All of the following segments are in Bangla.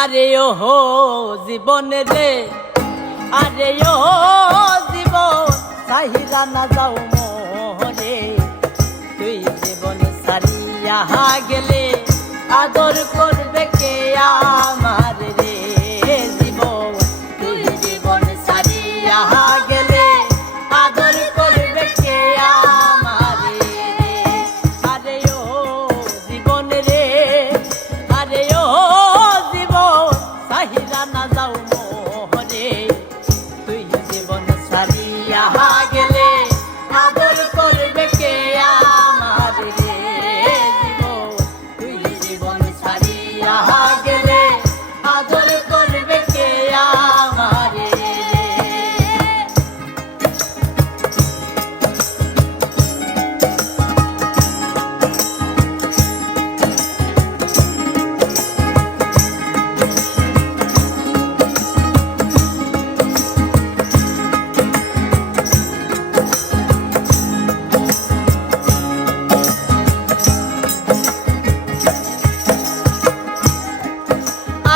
আরে ও জীবন রে, আরে ও জীবন সাহিরা না যাও মোরে। তুই জীবন সারিয়া গেলে আদর করবে কে আমার রে জীবন। তুই জীবন সারিয়া গেলে আদর করবে কে আমার রে। আরে ও জীবন রে, আরে ও জীবন সাহিরা না যাও মোরে। তুই জীবন সারিয়া গেলে আদর করবে কে আমার রে জীবন। তুই জীবন সারিয়া গেলে আদর করবে কে আমার রে।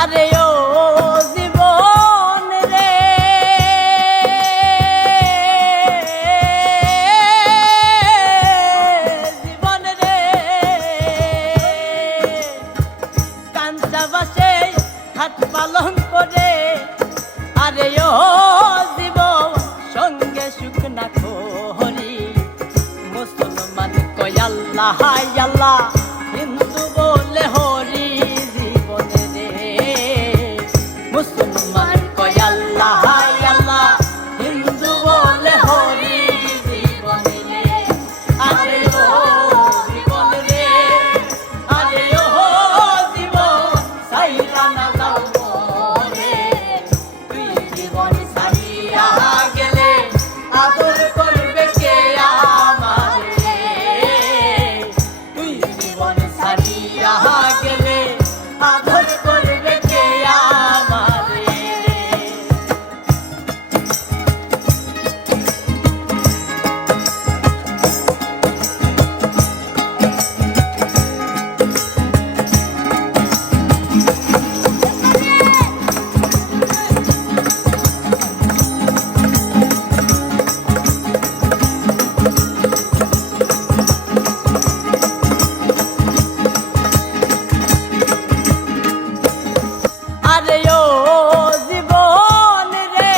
আরে ও জীবন রে, জীবন রে কাঞ্চা বাসে হাত পালন করে। আরে ও জীবন সঙ্গে সুখ না করি। মুসলমান কয় আল্লাহ আল্লাহ, হিন্দু বলে হরি জীবন রে। মুসলমান কয় আল্লাহ আল্লাহ, হিন্দু বলে হরি জীবন রে। আরে ও জীবন রে, আরে ও জীবন সাইরা না যাও মোরে। তুই জীবন সারিয়া গেলে আদর করবে কে আমার রে। তুই জীবন সারিয়া গেলে আদর করবে কে আমার রে। আরে ও জীবন রে,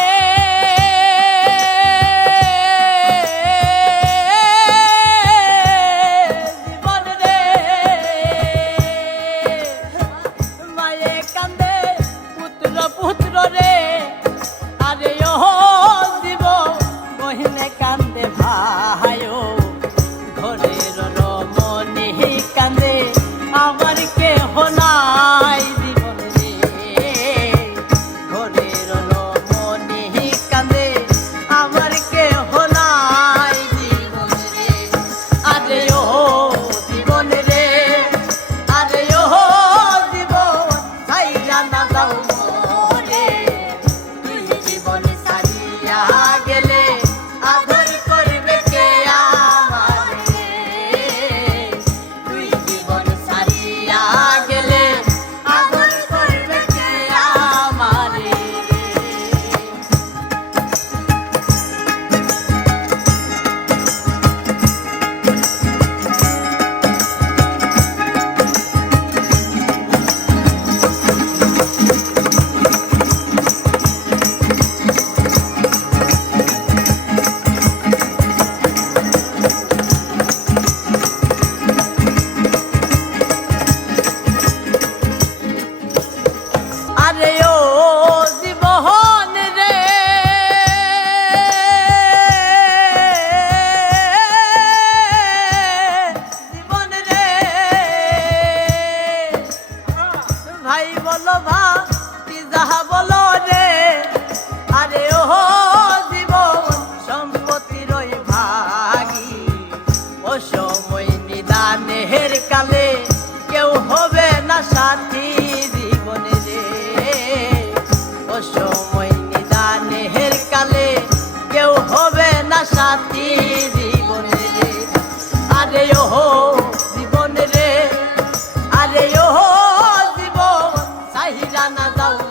জীবন রে মায়ে কান্দে পুত্র পুত্র রে। আরে ও জীবন বহিনে কান্দে ভাইও। ঘরের রমণী কান্দে আমার কেহ নাই জীবন রে। ঘরের রমণী কান্দে আমার কেহ নাই জীবন রে। আরে ও জীবন রে, আরে ও জীবন সাইরা না যাও মোরে। তুই জীবন সারিয়া গেলে আদর করবে কে আমার রে। তুই জীবন সারিয়া গেলে আদর করবে কে আমার রে। আরে ও জীবন রে, জীবন রে ভাই বলো ভাই যাহা বলো রে। আরে ও জীবন সম্পত্তির ওই ভাগী। ও সময় নিদানের কালে কেউ হবে না সাথী জীবন রে। ও সময় নিদানের কালে কেউ হবে না সাথী জীবন রে। আরে ও জীবন রে, আরে ও জীবন সাহিরা না যাও